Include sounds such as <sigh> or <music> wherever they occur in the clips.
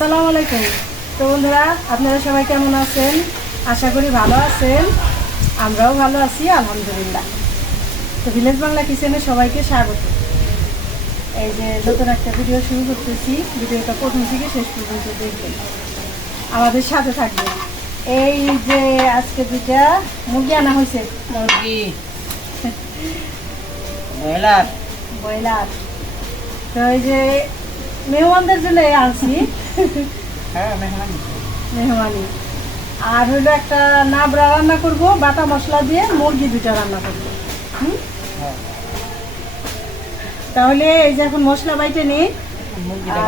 আসসালামু আলাইকুম। তো বন্ধুরা আপনারা সবাই কেমন আছেন? আশা করি ভালো আছেন। আমরাও ভালো আছি আলহামদুলিল্লাহ। তো ভিলেজ বাংলা কিচেনে সবাইকে স্বাগত। এই যে নতুন একটা ভিডিও শুরু করতেছি। ভিডিওটা প্রথম থেকে শেষ পর্যন্ত দেখবেন। আমাদের সাথে থাকবেন। এই যে আজকে দুইটা মুরগি আনা হয়েছে। মুরগি। <laughs> ব্রয়লার। ব্রয়লার। তো এই যে মেহমানদের জন্য আনছি হ্যাঁ মেহমান। আর হইল একটা নাবড়া রান্না করব বাটা মশলা দিয়ে মুরগি দুটা রান্না করব। হ্যাঁ। তাহলে এই যে এখন মশলা বাইটে নিই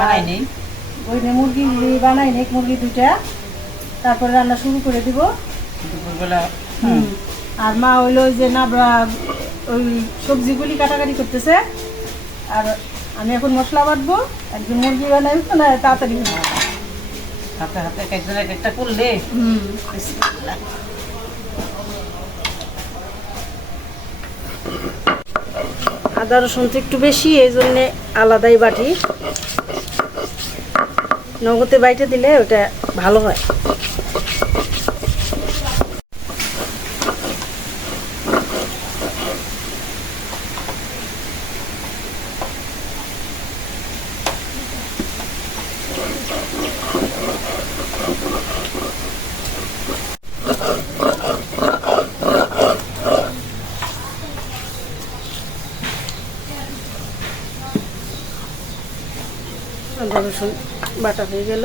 বানাই নেই। ওই মুরগি বানাই নিই মুরগি দুইটা। তারপরে রান্না শুরু করে দিব। আর মা হইল ওই যে নাবড়া ওই সবজিগুলি কাটাকাটি করতেছে। আর আমি এখন মশলা বাটবো একজন মুরগি বানাই না তাড়াতাড়ি হাতে হাতে একজন এক একটা করলে। হুম। আদা রসুনটা একটু বেশি এই জন্যে আলাদাই বাটি। নগদে বাইটে দিলে ওটা ভালো হয়। রসুন বাটা হয়ে গেল।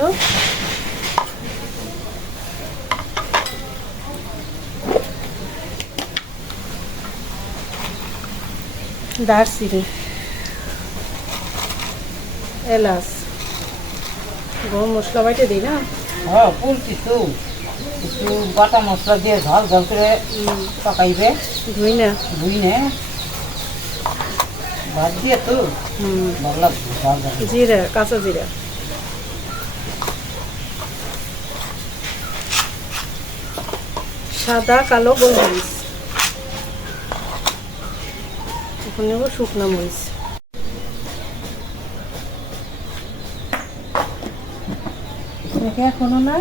দারচিনি এলাচ। গরম মশলা বাইটে দিই না? হ্যাঁ ফুল কিছু। একটু বাটা মশলা দিয়ে ঝাল ঝাল করে পাকাইবে। ধুই না? ধুই নে। ভাত দিয়ে তো। ঝাল জিরা কাঁচা জিরা। সাদা কালো গোলমরিচ। এখন নেব শুকনো মরিচ দেখে এখনও না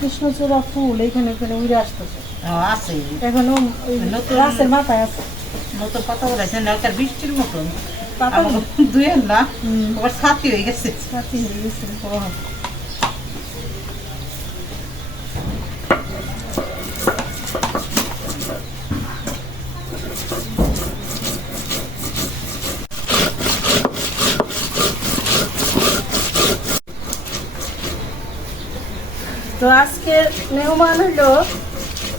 কৃষ্ণচূড়া ফুল এখানে এখানে উড়ে আসতেছে। আছে। এখনও নতুন- গাছের মাথায় আছে। নতুন পাতা উঠাইছে না একটা বৃষ্টির মতন। পাতা দুয়ের না। আবার ছাতি হয়ে গেছে। ছাতি হয়ে গেছে তো আজকে মেহমান হলো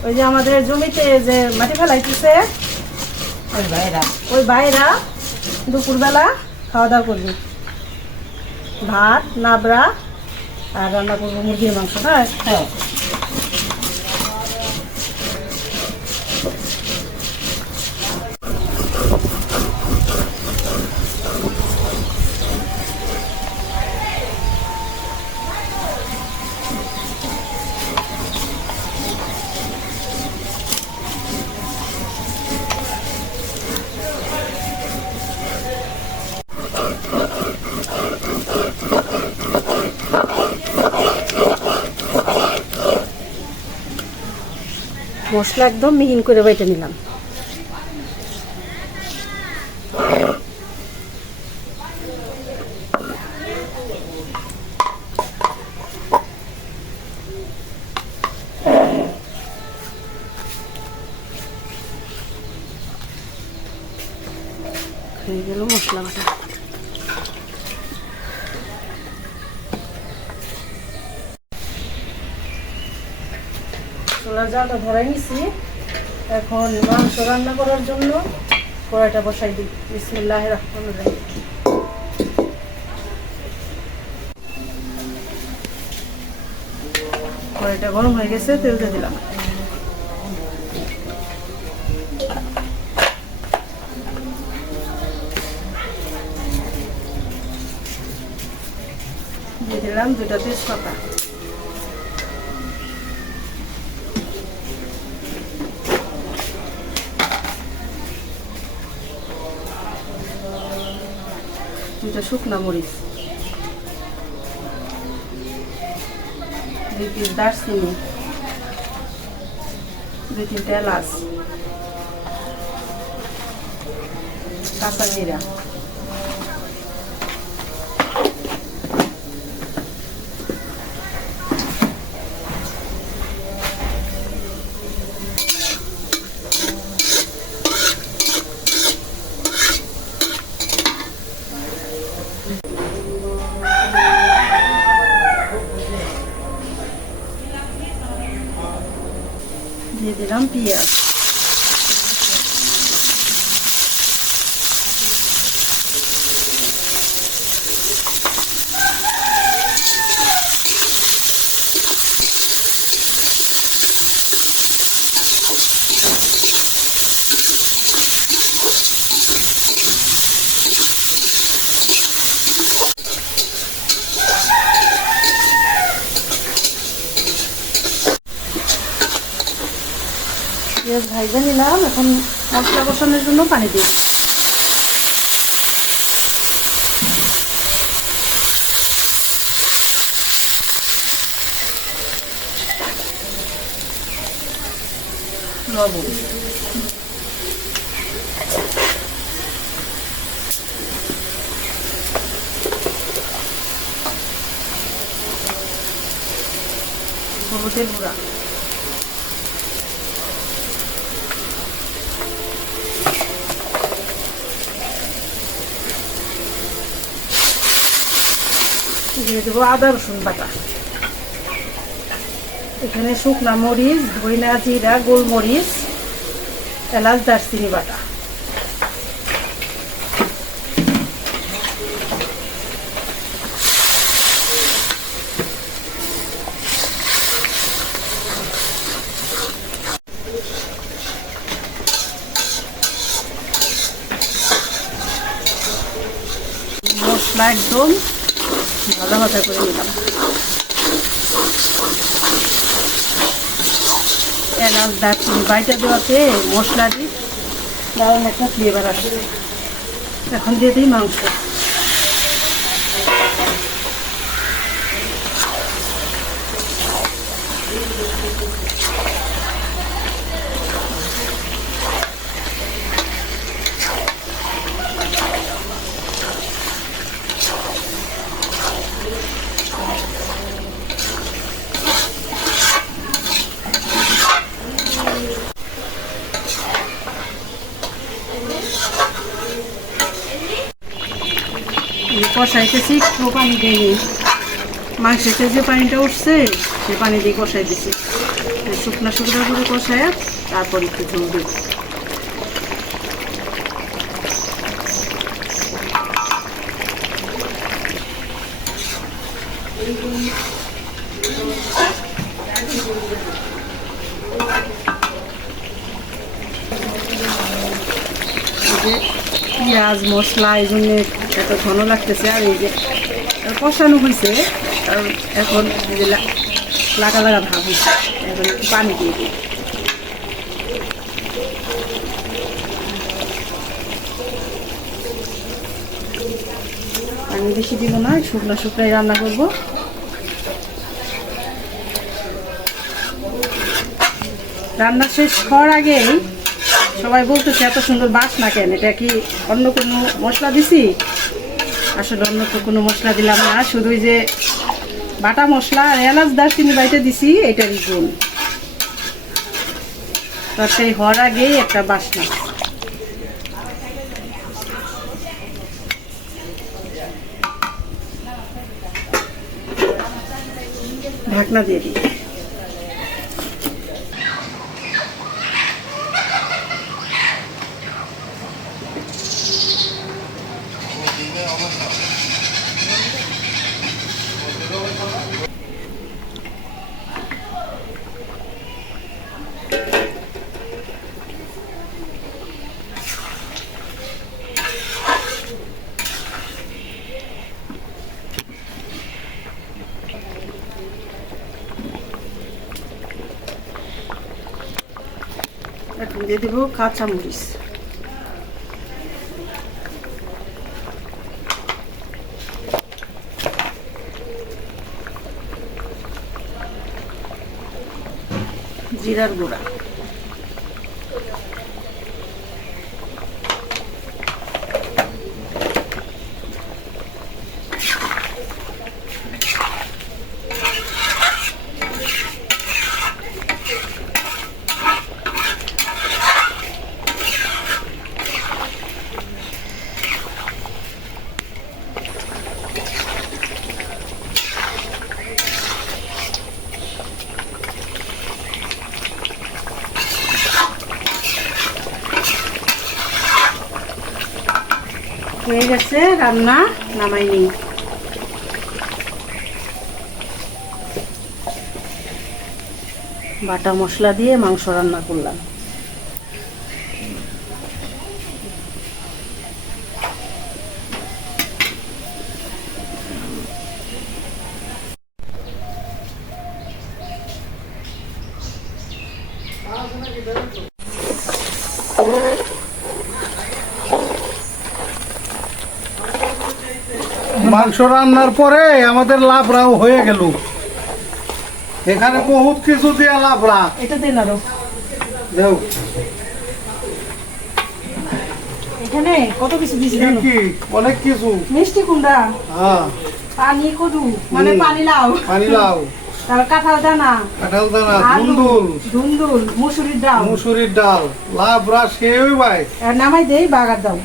ওই যে আমাদের জমিতে যে মাটি ফেলাইতেছে ওই ভাইরা। ওই বাইরা দুপুরবেলা খাওয়া দাওয়া করবি। ভাত নাবড়া আর রান্না করব মুরগির মাংস হ্যাঁ। মশলা একদম মিহিন করে বাইটে নিলাম। হয়ে গেল মশলা বাটা। চুলার জালটা ধরাই নিছি। এখন মাংস রান্না করার জন্য কড়াইটা বসাই দিই। বিসমিল্লাহ রহমান রহিম। কড়াইটা গরম হয়ে গেছে, তেল দিয়ে দিলাম। দিয়ে দিলাম দুটা তেজপাতা। দুটো শুকনা মরিচ। দুই পিস দারচিনি। দুই তিনটে এলাচ। কাঁচা জিরা। দিয়ে দিলাম পেঁয়াজ ভাইজা নিলাম এখন মশলা কষানোর জন্য পানি দিই লবণ। হলুদের গুঁড়া। দিয়ে দেবো আদা, রসুন বাটা। এখানে শুকনা মরিচ ধইনা জিরা, গোলমরিচ, এলাচ, দারচিনি বাটা। মশলা একদম ভাজা ভাজা করে নিলাম। এলাচ, দারচিনি, বাইটা দেওয়াতে মশলা দিই দারুণ একটা ফ্লেভার আসে এখন দিয়ে দিই মাংস এই কষাইতেছি, একটু পানি দিয়ে মাংসেতে যে পানিটা উঠছে, সে পানি দিয়ে কষাই দিছি শুকনা শুকনা করে কষায় তারপর একটু ঝোল দিই এই যে পেঁয়াজ, মশলা, এই জন্য এত ঘন লাগতেছে আর এই যে কষানো হয়েছে এখন লাগা লাগা ভাব হয়েছে এখন একটু পানি দিয়ে দিই। পানি বেশি দিব না শুকনো শুকনাই রান্না করব। রান্না শেষ হওয়ার আগেই সবাই বলতেছে, এত সুন্দর বাসনা কেন? এটা কি অন্য কোনো মশলা দিছি? আসলে অন্য তো কোনো মশলা দিলাম না, শুধু যে বাটা মশলা এলাচ দারচিনি বাইটা দিছি, এটারই গুণ। তাতে হওয়ার আগেই একটা বাসনা। ঢাকনা দিয়ে দিই। দিয়ে দেবো কাঁচামরিচ জিরার গুঁড়া। হয়ে রান্না নামাই নিই। বাটা মশলা দিয়ে মাংস রান্না করলাম। মাংস রান্নার পরে আমাদের লাভরাও হয়ে গেল। এখানে বহুত কিছু দিয়ে লাভরা এটা দেন আরও। দেও। এখানে কত কিছু দিছি কি জানো? কি? অনেক কিছু। মিষ্টি কুমড়া হ্যাঁ। পানি কদু মানে। পানি লাউ। পানি লাউ। তারপর কাঁঠাল দানা। কাঁঠাল দানা ধুন্দুল। ধুন্দুল মুসুরির ডাল। মুসুরির ডাল। লাভরা সেই ভাই আর নামাই দেই বাগার দাও।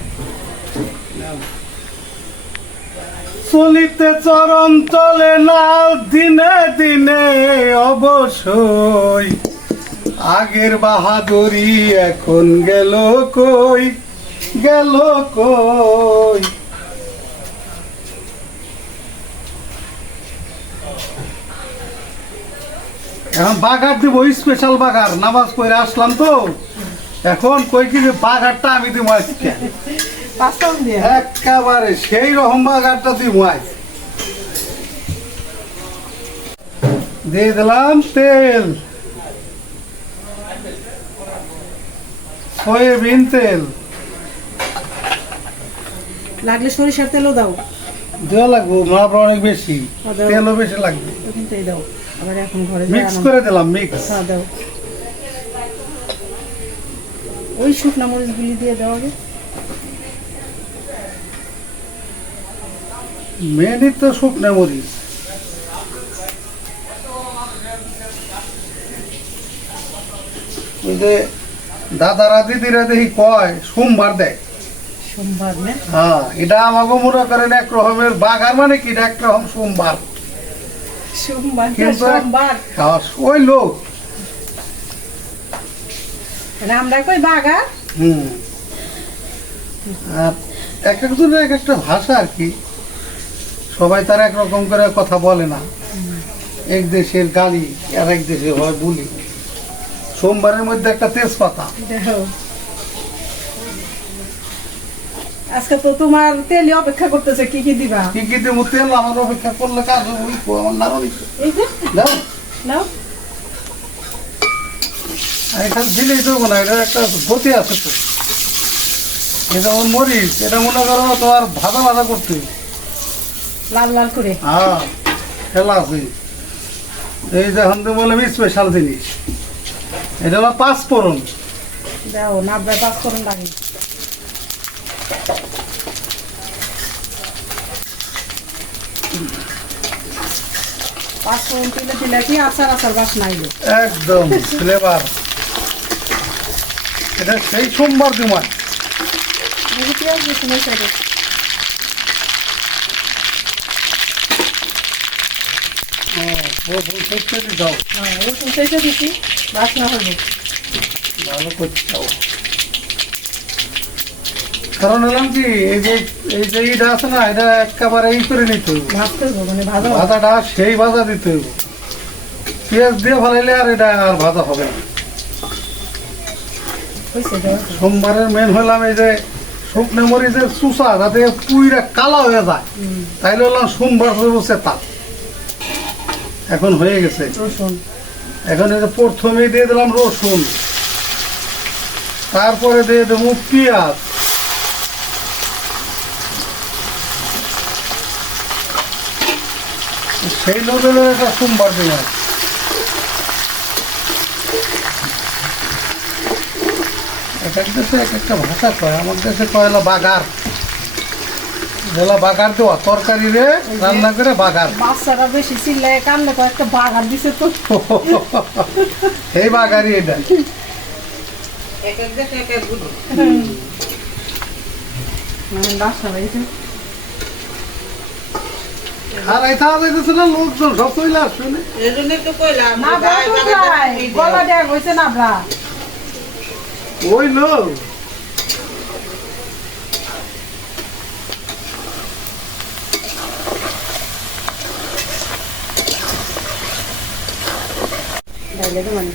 চলিতে চরণ চলে না দিনে দিনে অবশ্যই। আগের বাহাদুরি এখন গেল কই? গেল কই? এখন বাগার দিব স্পেশাল বাগার, নামাজ পড়ে আসলাম তো। এখন কই কি বাগারটা আমি দিব আজকে? পাঁচটা দিয়ে একেবারে সেই রকম বাগারটা দিব আজ দিয়ে দিলাম তেল। সয়াবিন তেল। লাগলে সরিষার তেলও দাও। দেওয়া লাগবো মাপড়া অনেক বেশি। তেলও বেশি লাগবে। ওখান দাও। আবার এখন ঘরে মিক্স করে দিলাম মিক্স হ্যাঁ দাও। ওই শুকনা মরিচগুলি দিয়ে দাও আগে। মেনই তো শুকনো মরিচ ওই যে দাদারা দিদিরা দেখি কয় সোমবার দেয়। সোমবার হ্যাঁ এটা আমাকে মনে করেন এক রকমের বাগার মানে কি এটা এক রকম সোমবার। হ্যাঁ, ওই লোক। মানে আমরা কই বাগার হুম। আর এক একজনের এক একটা ভাষা আর কি। সবাই তার একরকম করে কথা বলে না। এক দেশের গালি আর এক দেশে হয় বলি। সোমবারের মধ্যে একটা তেজপাতা। দাও আজকে তো তোমার তেলে অপেক্ষা করতেছে কি কি দিবা? কি কি দেবো তেল আমার অপেক্ষা করলে কাজ হবে আমার নারী দাও নাও। এখানে দিলেই দেবো না এটা একটা গতি আছে তো। এটা মরিচ এটা মনে করো তোমার ভাজা ভাজা করতে। লাল লাল করে। হ্যাঁ খেলা আছে। এই যে বললাম স্পেশাল জিনিস। এটা হলো পাঁচফোড়ন দাও নাবড়া পাঁচ করুন লাগে। পাঁচ করুন তুলে দিলে কি আচার আচার বাস নাইলো একদম ফ্লেভার এটা সেই সোমবার পেঁয়াজ দিচ্ছি না সাথে দাও হ্যাঁ রসুন চেঁচে দিচ্ছি বাসনা হবে ভালো করতে দাও কারণ এলাম কি এই যে এই যে ইটা আছে না এটা একেবারে করে নিতে হবে ভাজতে হবে মানে ভাজা ভাজাটা সেই ভাজা দিতে পেঁয়াজ দিয়ে ভালাইলে আর এটা আর ভাজা হবে না সোমবারের মেন হলাম এই যে শুকনো মরিচের চুষা যাতে পুইরা কালা হয়ে যায়। তাইলে হলাম সোমবার তা এখন হয়ে গেছে। রসুন। এখন প্রথমে প্রথমেই দিয়ে দিলাম রসুন। তারপরে দিয়ে দেবো পেঁয়াজ। সেই লেভেলের একটা সোমবার পেঁয়াজ এক এক একটা ভাষা কয় আমার দেশে কয়লা বাগার। যেলা বাগার দেওয়া তরকারি রে রান্না করে বাগার। বাচ্চারা বেশি চিল্লায় কান্দে কয়েকটা বাগার দিছে তো। এই বাগারই এটা। এক এক দেশে এক এক মানে বাসা আর যাইতেছে না লোকজন সব চলে আসছে না। এই জন্যই তো কইলাম না ভাই, বলতো বাগানটা ভাই, তুমি গলা দেয়া হয়েছে না আমরা ওই লোক। ডাইলে তো মানে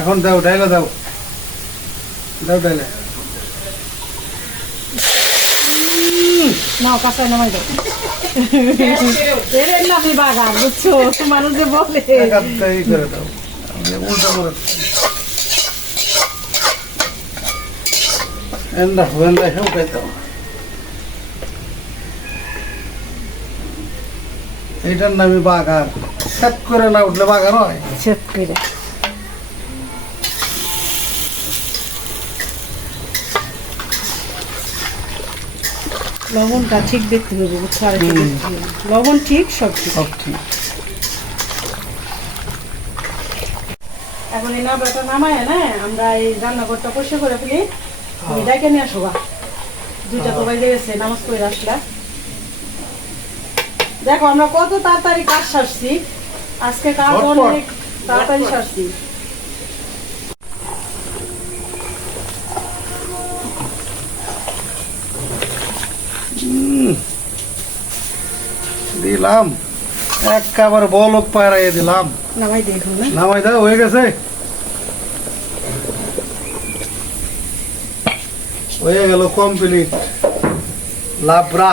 এখন দাও ডাইলে দাও। দাও ডাইলে নাও কাঁচায় নামাই দাও। এর নামি বাগান বুঝছ? মানুষ যে বলে। করে দাও। উল্টা করে এন্দা এন্দা হেউ খাই এইটার নামই বাগার সেট করে না উঠলে বাগার হয় ছেদ করে। লবণটা ঠিক দেখতে হবে লবণ ঠিক সব ঠিক। সব ঠিক। এখন এই নাবড়াটা নামায় না আমরা এই রান্নাঘরটা পরিষ্কার করে ফেলি। তুমি ডাইকে নিয়ে আসো গা। দুইটা তো বাইরে গেছে নামাজ পড়ে আসলা। দেখো আমরা কত তাড়াতাড়ি কাজ সারছি। আজকে কাজ অনেক তাড়াতাড়ি সারছি। দিলাম। একবার বলক পায়রাইয়ে দিলাম। নামাই নামাই দাও হয়ে গেছে। হয়ে গেল কমপ্লিট লাবরা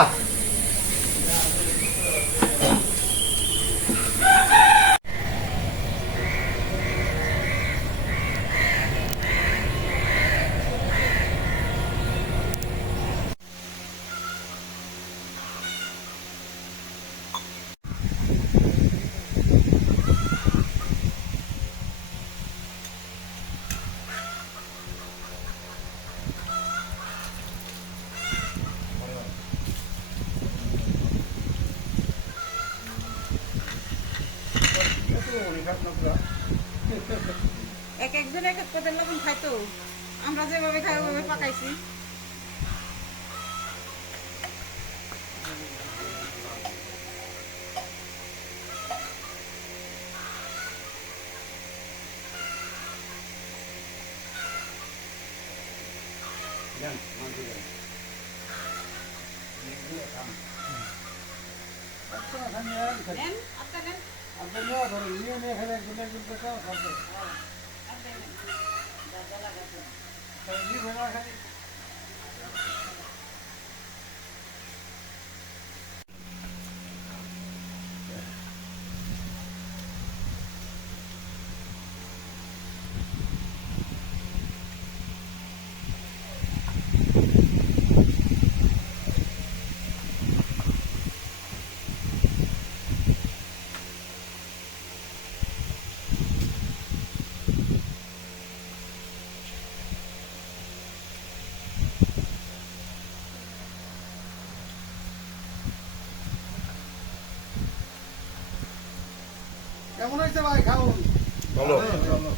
ভালো।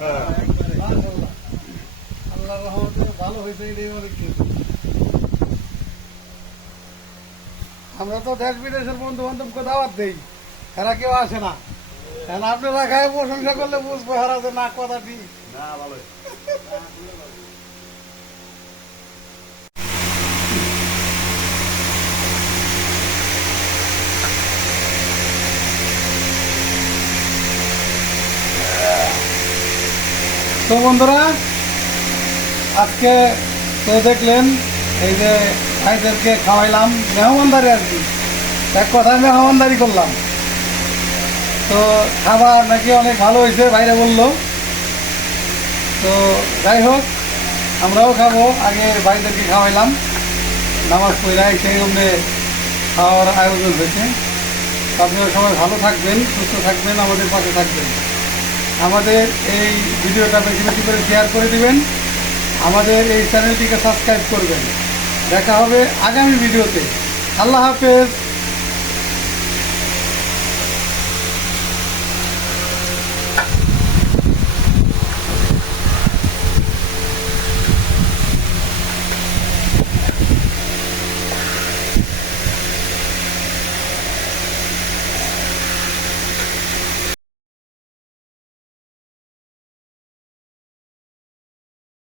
হ্যাঁ। আল্লাহ রহমতে ভালো হয়েছে এটাই অনেক কিছু আমরা তো দেশ বিদেশের বন্ধু বান্ধবকে দাওয়াত দেই এরা কেউ আসে না। এখন আপনারা খায় প্রশংসা করলে বুঝব হারা যে না কথা ঠিক। না ভালো তো বন্ধুরা, আজকে তো দেখলেন, এই যে ভাইদেরকে খাওয়াইলাম, মেহমানদারি আর কি। এক কথায় মেহমানদারি করলাম। তো খাবার নাকি অনেক ভালো হয়েছে বাইরে বলল। তো যাই হোক, আমরাও খাব। আগে ভাইদেরকে খাওয়াইলাম। নামাজ পড়াই সেই জন্য খাওয়ার আয়োজন হয়েছে। আপনারা সবাই ভালো থাকবেন, সুস্থ থাকবেন, আমাদের পাশে থাকবেন। আমাদের এই ভিডিওটা বেশি বেশি করে শেয়ার করে দিবেন। আমাদের এই চ্যানেলটিকে সাবস্ক্রাইব করবেন। দেখা হবে আগামী ভিডিওতে। আল্লাহ হাফেজ।